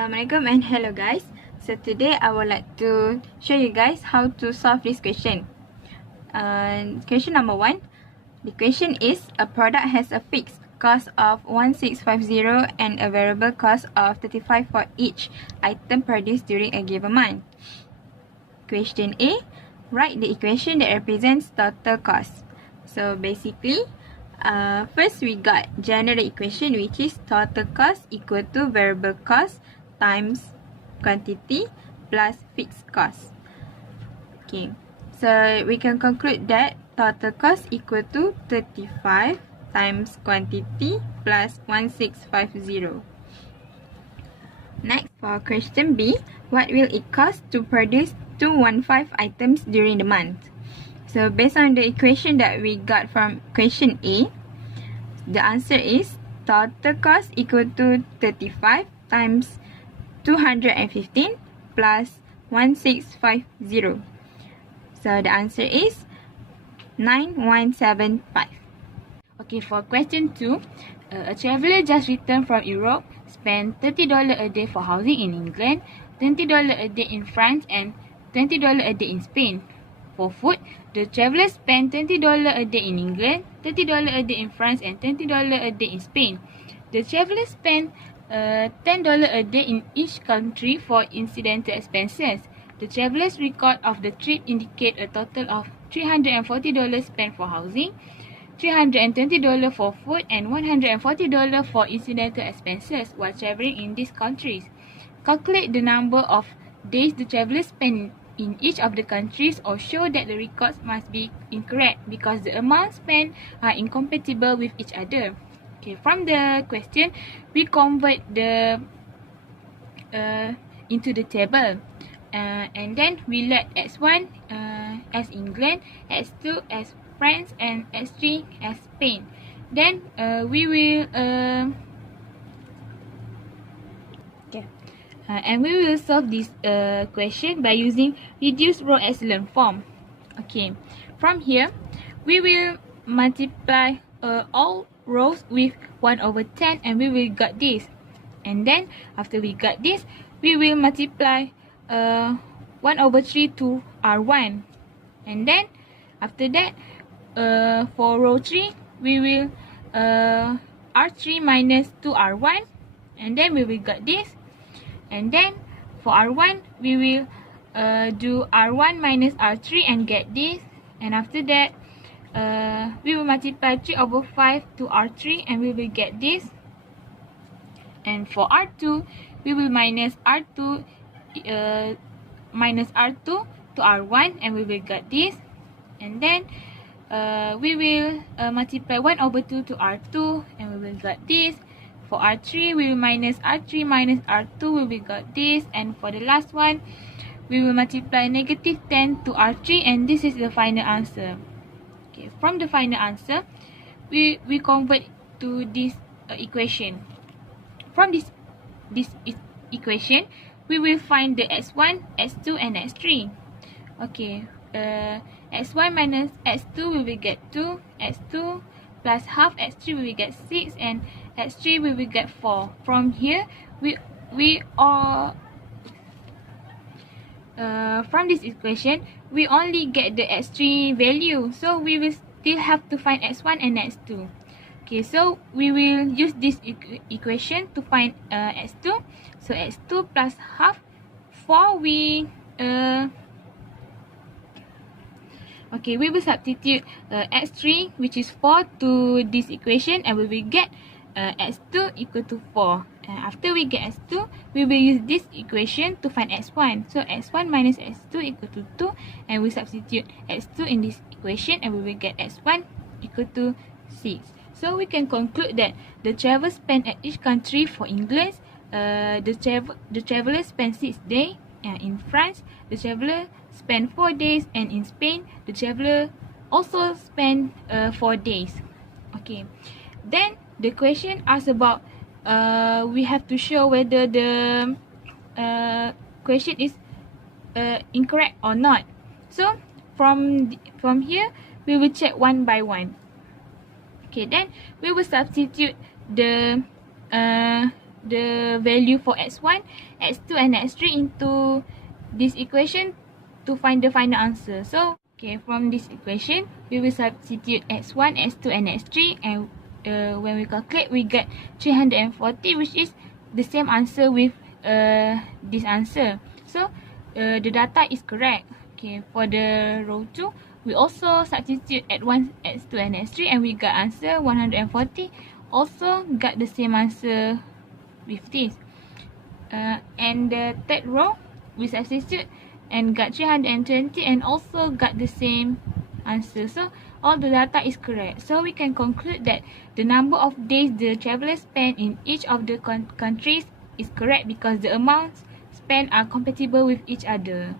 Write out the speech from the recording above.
Assalamualaikum and hello guys. So today I would like to show you guys how to solve this question. Question number 1. The question is, a product has a fixed cost of 1650 and a variable cost of 35 for each item produced during a given month. Question A. Write the equation that represents total cost. So basically, first we got general equation, which is total cost equal to variable cost times quantity plus fixed cost. Okay, so we can conclude that total cost equal to 35 times quantity plus 1650. Next, for question B, what will it cost to produce 215 items during the month? So based on the equation that we got from question A, the answer is total cost equal to 35 times 215 plus 1650. So the answer is 9175. Okay, for question 2, a traveller just returned from Europe spent $30 a day for housing in England, $20 a day in France, and $20 a day in Spain. For food, the traveller spent $20 a day in England, $30 a day in France, and $20 a day in Spain. The traveller spent $10 a day in each country for incidental expenses. The traveller's record of the trip indicate a total of $340 spent for housing, $320 for food, and $140 for incidental expenses while travelling in these countries. Calculate the number of days the traveller spent in each of the countries, or show that the records must be incorrect because the amounts spent are incompatible with each other. Okay, from the question, we convert the into the table, and then we let x1 as England, x2 as France, and x3 as Spain. Then we will and we will solve this question by using reduced row echelon form. Okay, from here we will multiply all rows with 1/10, and we will get this. And then after we got this, we will multiply 1/3 to R1. And then after that, for row 3, we will R3 minus 2R1, and then we will get this. And then for R1, we will do R1 minus R3 and get this. And after that, we will multiply 3/5 to R3, and we will get this. And for R2, we will minus R2 to R1, and we will get this. And then we will multiply 1/2 to R2, and we will get this. For R3, we will minus R3 minus R2, we will get this. And for the last one, we will multiply -10 to R3, and this is the final answer. Okay, from the final answer, we convert to this equation. From this equation, we will find the x1, x2, and x3. Okay, x1 minus x2, we will get 2, x2 plus half x3, we will get 6, and x3 we will get 4. From here, from this equation, we only get the x3 value, so we will still have to find x1 and x2. Okay, so we will use this equation to find x2. So x2 plus half 4, we will substitute x3, which is 4, to this equation, and we will get x2 equal to 4. After we get x2, we will use this equation to find x1. So x1 minus x2 equal to 2, and we substitute x2 in this equation, and we will get x1 equal to 6. So we can conclude that the travel spent at each country. For England, the traveller spent 6 days. In France, the traveller spent 4 days, and in Spain, the traveller also spent 4 days. Okay, then the question asks about we have to show whether the question is incorrect or not. So from here, we will check one by one. Okay, then we will substitute the the value for x1, x2 and x3 into this equation to find the final answer. So, okay, from this equation, we will substitute x1, x2 and x3, and when we calculate, we get 340, which is the same answer with this answer. So, the data is correct. Okay, for the row 2, we also substitute x1, x2 and x3, and we got answer 140. Also got the same answer with this. And the third row, we substitute and got 320 and also got the same answer. So all the data is correct. So we can conclude that the number of days the travelers spend in each of the countries is correct because the amounts spent are compatible with each other.